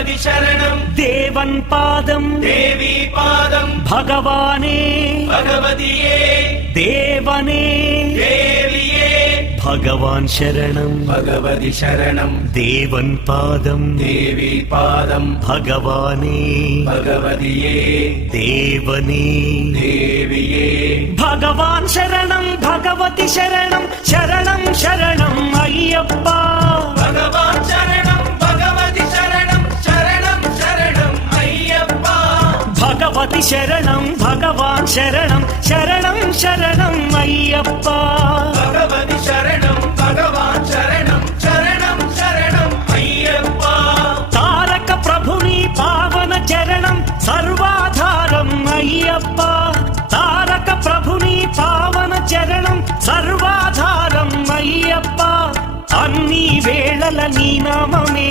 భగవതി శరణం దేవన్ పాదం దేవీ పాదం భగవానే భగవతియే దేవనే దేవియే భగవాన్ శరణం భగవతి శరణం దేవన్ పాదం దేవీ పాదం భగవానే భగవతియే దేవనే దేవియే భగవాన్ శరణం భగవతి శరణం శరణం శరణం అయ్యప్ప భగవాన్ శరణం భగవతి శరణం శరణం శరణం అయ్యప్ప భగవతి శరణం భగవాన్ శరణం శరణం శరణం అయ్యప్ప భగవతి శరణం భగవాన్ శరణం శరణం శరణం అయ్యప్ప తారక ప్రభుని పావన చరణం సర్వాధారం అయ్యప్ప తారక ప్రభుని పావన చరణం సర్వాధారం అయ్యప్ప అన్ని వేళల నీ నామమే